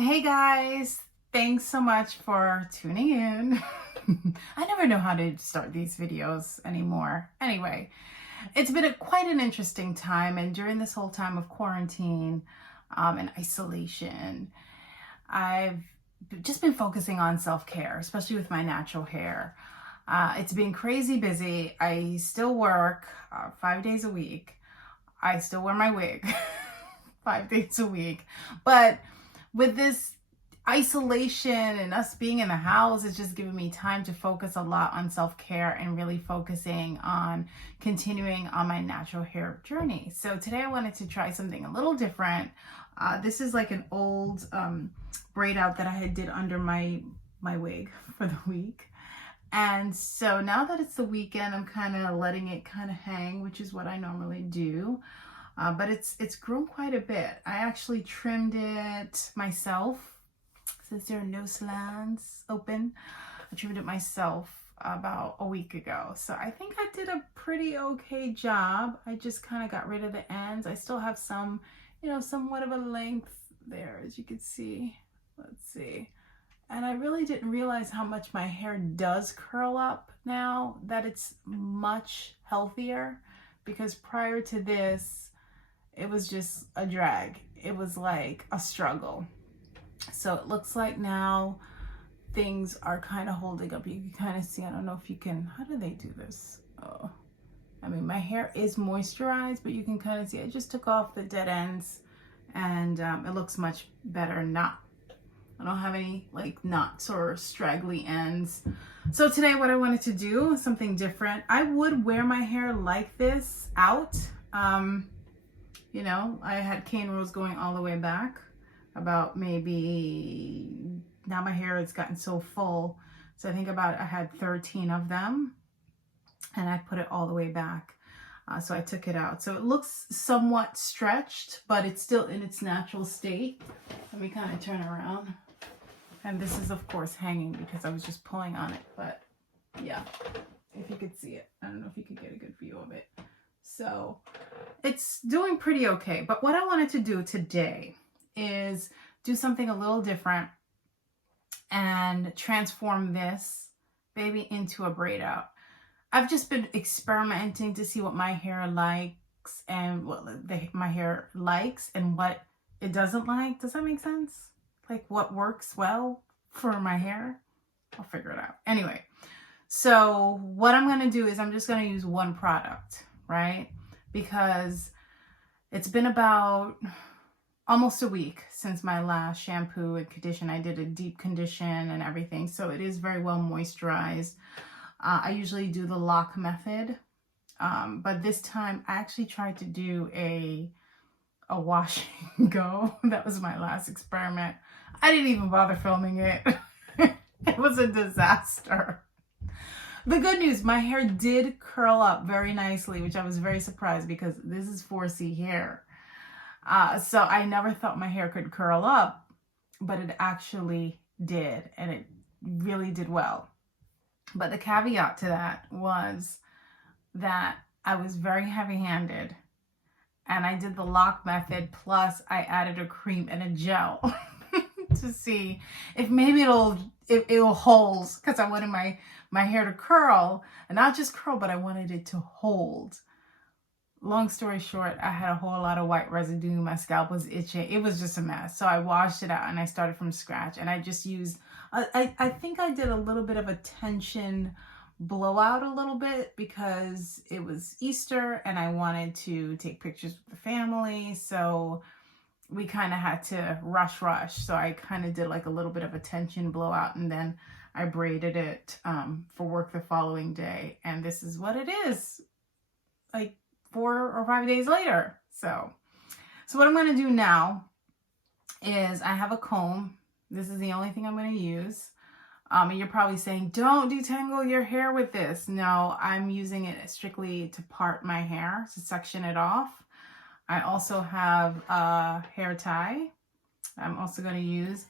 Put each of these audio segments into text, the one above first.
Hey guys, thanks so much for tuning in. I never know how to start these videos anymore. Anyway, it's been quite an interesting time, and during this whole time of quarantine and isolation, I've just been focusing on self-care, especially with my natural hair. It's been crazy busy. I still work 5 days a week. I still wear my wig 5 days a week, but with this isolation and us being in the house, it's just given me time to focus a lot on self-care and really focusing on continuing on my natural hair journey. So today I wanted to try something a little different. This is like an old braid out that I had did under my wig for the week. And so now that it's the weekend, I'm kind of letting it kind of hang, which is what I normally do. But it's grown quite a bit. I actually trimmed it myself. Since there are no slants open, I trimmed it myself about a week ago. So I think I did a pretty okay job. I just kind of got rid of the ends. I still have some, somewhat of a length there, as you can see. Let's see. And I really didn't realize how much my hair does curl up now, that it's much healthier, because prior to this, it was just a drag. It was like a struggle. So it looks like now things are kind of holding up. You can kind of see, I don't know if you can, how do they do this? Oh, I mean, my hair is moisturized, but you can kind of see I just took off the dead ends, and it looks much better. I don't have any like knots or straggly ends. So today what I wanted to do is something different. I would wear my hair like this out. I had cane rows going all the way back, about maybe, now my hair has gotten so full. So I think I had 13 of them, and I put it all the way back. So I took it out. So it looks somewhat stretched, but it's still in its natural state. Let me kind of turn around. And this is of course hanging because I was just pulling on it, but yeah, if you could see it. I don't know if you could get a good view of it. So it's doing pretty okay. But what I wanted to do today is do something a little different and transform this baby into a braid out. I've just been experimenting to see what my hair likes and what my hair likes and what it doesn't like. Does that make sense? Like what works well for my hair? I'll figure it out. Anyway, so what I'm going to do is I'm just going to use one product, right? Because it's been about almost a week since my last shampoo and condition. I did a deep condition and everything, so it is very well moisturized. I usually do the lock method, but this time I actually tried to do a wash and go. That was my last experiment. I didn't even bother filming it. It was a disaster. The good news, my hair did curl up very nicely, which I was very surprised because this is 4C hair. So I never thought my hair could curl up, but it actually did, and it really did well. But the caveat to that was that I was very heavy-handed, and I did the lock method, plus I added a cream and a gel to see if maybe it'll hold, because I wanted my hair to curl, and not just curl, but I wanted it to hold. Long story short, I had a whole lot of white residue. My scalp was itching. It was just a mess. So I washed it out and I started from scratch, and I just used, I think I did a little bit of a tension blowout a little bit because it was Easter and I wanted to take pictures with the family. So we kind of had to rush. So I kind of did like a little bit of a tension blowout, and then I braided it for work the following day. And this is what it is, like 4 or 5 days later. So what I'm going to do now is I have a comb. This is the only thing I'm going to use. And you're probably saying, don't detangle your hair with this. No, I'm using it strictly to part my hair, to section it off. I also have a hair tie I'm also going to use,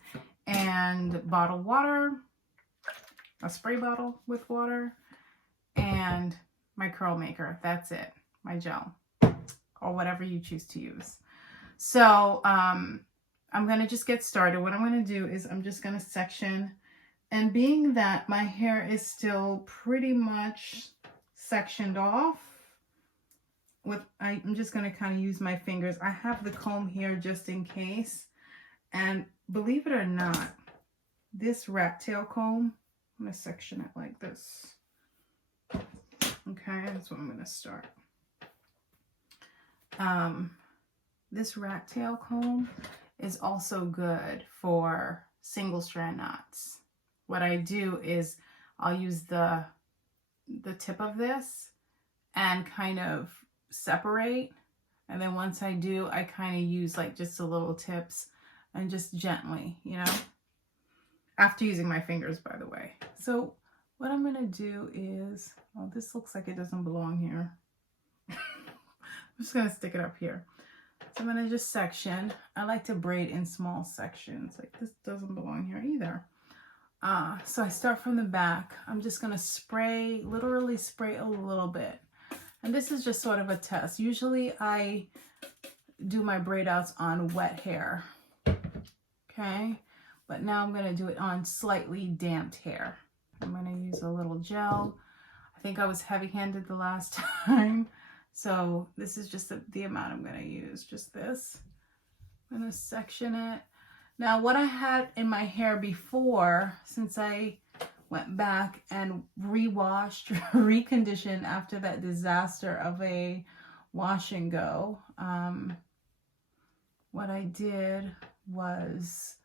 and bottled water, a spray bottle with water, and my curl maker. That's it, my gel, or whatever you choose to use. So I'm going to just get started. What I'm going to do is I'm just going to section, and being that my hair is still pretty much sectioned off, I'm just going to kind of use my fingers. I have the comb here just in case, and believe it or not, this rat tail comb, I'm going to section it like this. Okay, that's what I'm going to start. This rat tail comb is also good for single strand knots. What I do is I'll use the tip of this and kind of separate, and then once I do, I kind of use like just the little tips and just gently, you know, after using my fingers, by the way. So what I'm gonna do is, oh, this looks like it doesn't belong here. I'm just gonna stick it up here. So I'm gonna just section. I like to braid in small sections. Like this doesn't belong here either. So I start from the back. I'm just gonna spray, literally spray a little bit. And this is just sort of a test. Usually I do my braid outs on wet hair, okay? But now I'm gonna do it on slightly damped hair. I'm gonna use a little gel. I think I was heavy-handed the last time. So this is just the amount I'm gonna use, just this. I'm gonna section it. Now what I had in my hair before, since I went back and re-washed, reconditioned after that disaster of a wash and go, what I did was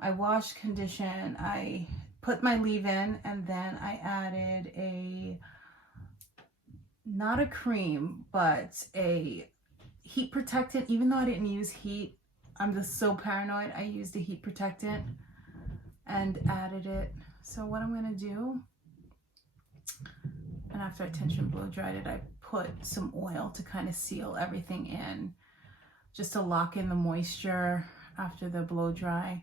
I washed, conditioned, I put my leave-in, and then I added not a cream, but a heat protectant. Even though I didn't use heat, I'm just so paranoid, I used a heat protectant and added it. So what I'm gonna do, and after I tension blow dried it, I put some oil to kind of seal everything in, just to lock in the moisture after the blow dry.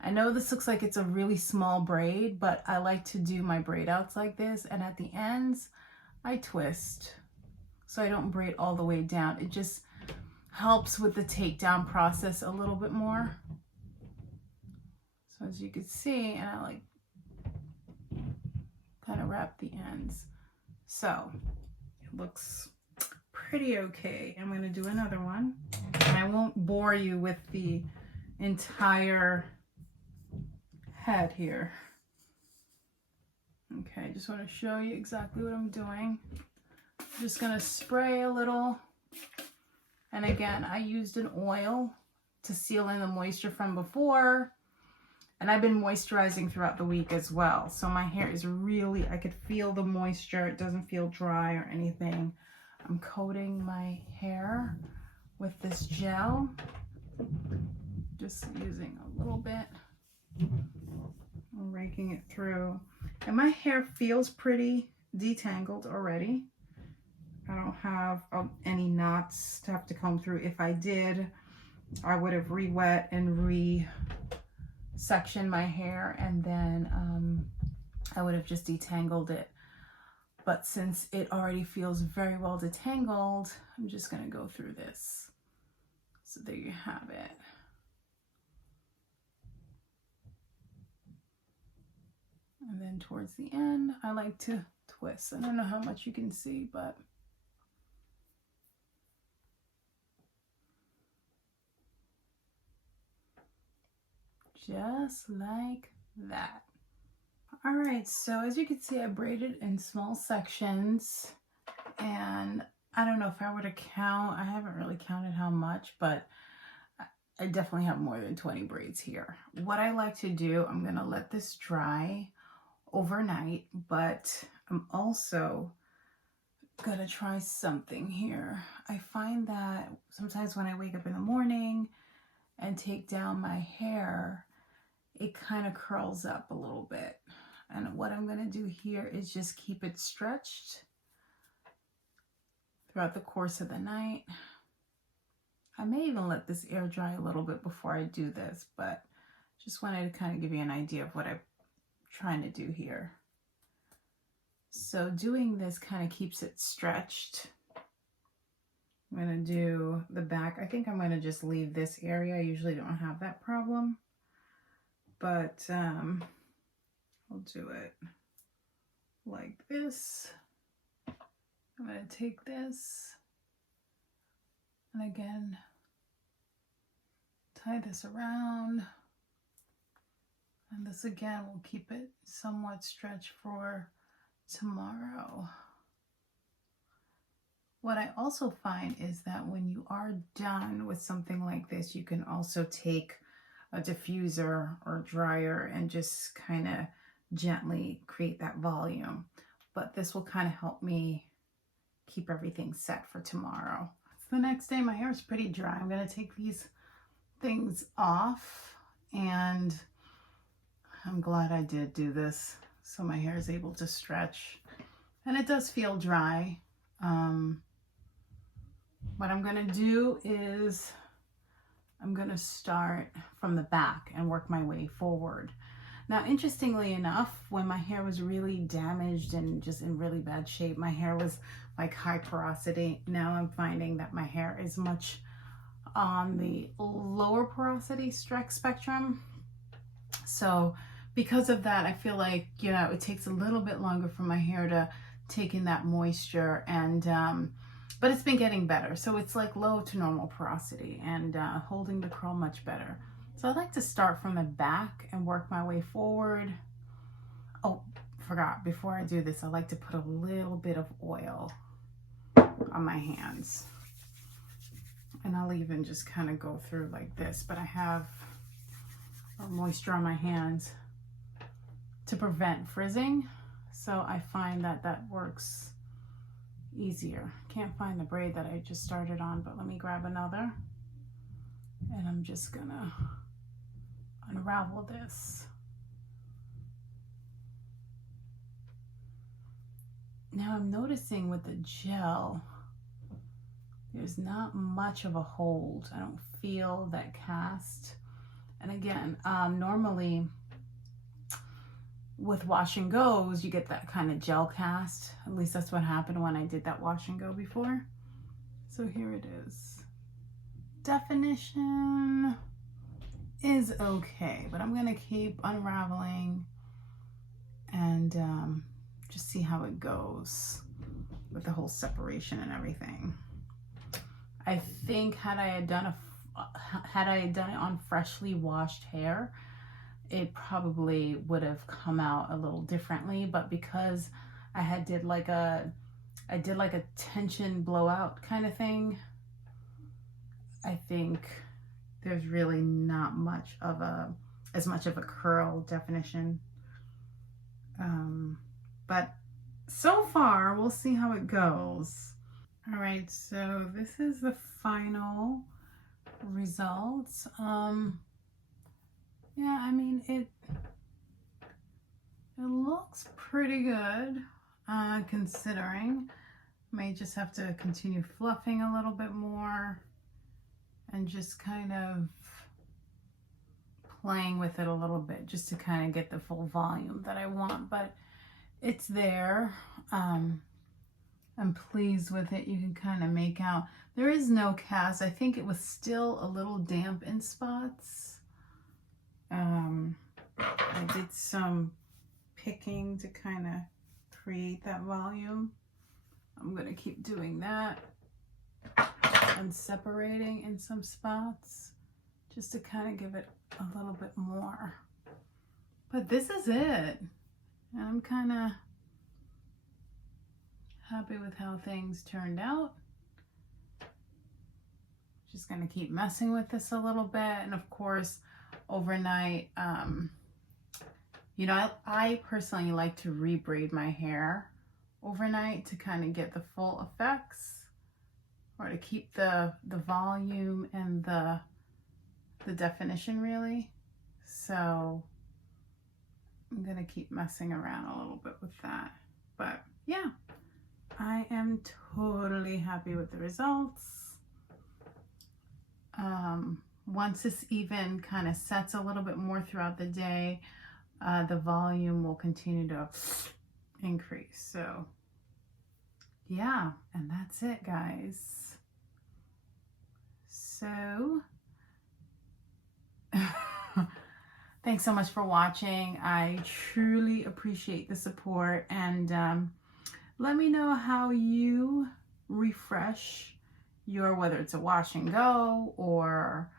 I know this looks like it's a really small braid, but I like to do my braid outs like this, and at the ends, I twist so I don't braid all the way down. It just helps with the takedown process a little bit more. So as you can see, and I like kind of wrap the ends. So it looks pretty okay. I'm going to do another one. And I won't bore you with the entire head here. Okay, I just want to show you exactly what I'm doing. I'm just going to spray a little. And again, I used an oil to seal in the moisture from before. And I've been moisturizing throughout the week as well. So my hair is really, I could feel the moisture. It doesn't feel dry or anything. I'm coating my hair with this gel. Just using a little bit. I'm raking it through. And my hair feels pretty detangled already. I don't have any knots to have to comb through. If I did, I would have re-wet and re-sectioned my hair, and then I would have just detangled it. But since it already feels very well detangled, I'm just going to go through this. So there you have it. And then towards the end, I like to twist. I don't know how much you can see, but just like that. All right, so as you can see, I braided in small sections, and I don't know if I were to count, I haven't really counted how much, but I definitely have more than 20 braids here. What I like to do, I'm gonna let this dry overnight, but I'm also gonna try something here. I find that sometimes when I wake up in the morning and take down my hair, it kind of curls up a little bit. And what I'm gonna do here is just keep it stretched throughout the course of the night. I may even let this air dry a little bit before I do this, but just wanted to kind of give you an idea of what I'm trying to do here. So doing this kind of keeps it stretched. I'm going to do the back. I think I'm going to just leave this area. I usually don't have that problem, but I'll do it like this. I'm going to take this and again tie this around, and this again will keep it somewhat stretched for tomorrow. What I also find is that when you are done with something like this, you can also take a diffuser or dryer and just kind of gently create that volume. But this will kind of help me keep everything set for tomorrow. It's the next day. My hair is pretty dry. I'm going to take these things off, and I'm glad I did do this so my hair is able to stretch, and it does feel dry. What I'm going to do is I'm going to start from the back and work my way forward. Now, interestingly enough, when my hair was really damaged and just in really bad shape, my hair was like high porosity. Now I'm finding that my hair is much on the lower porosity spectrum. So because of that, I feel like, you know, it takes a little bit longer for my hair to take in that moisture, and but it's been getting better. So it's like low to normal porosity and holding the curl much better. So I like to start from the back and work my way forward. Oh, forgot, before I do this, I like to put a little bit of oil on my hands. And I'll even just kind of go through like this, but I have moisture on my hands to prevent frizzing. So I find that that works easier. Can't find the braid that I just started on, but let me grab another. And I'm just gonna unravel this. Now I'm noticing with the gel, there's not much of a hold. I don't feel that cast. And again, normally with wash and goes, you get that kind of gel cast. At least that's what happened when I did that wash and go before. So here it is. Definition is okay, but I'm gonna keep unraveling and just see how it goes with the whole separation and everything. I think had I done it on freshly washed hair, it probably would have come out a little differently, but because I did like a tension blowout kind of thing, I think there's really not much of as much of a curl definition. But so far, we'll see how it goes. All right, so this is the final results. Yeah, I mean, it looks pretty good, considering. May just have to continue fluffing a little bit more and just kind of playing with it a little bit just to kind of get the full volume that I want, but it's there. I'm pleased with it. You can kind of make out, there is no cast. I think it was still a little damp in spots. I did some picking to kind of create that volume. I'm going to keep doing that and separating in some spots just to kind of give it a little bit more. But this is it. And I'm kind of happy with how things turned out. Just going to keep messing with this a little bit. And of course, overnight, you know, I personally like to rebraid my hair overnight to kind of get the full effects, or to keep the volume and the definition really. So I'm gonna keep messing around a little bit with that. But yeah, I am totally happy with the results. Once this even kind of sets a little bit more throughout the day, the volume will continue to increase. So yeah, and that's it, guys. So thanks so much for watching. I truly appreciate the support, and let me know how you refresh your, whether it's a wash and go or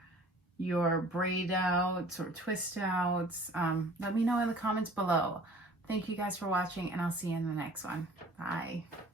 your braid outs or twist outs. Let me know in the comments below. Thank you guys for watching, and I'll see you in the next one. Bye.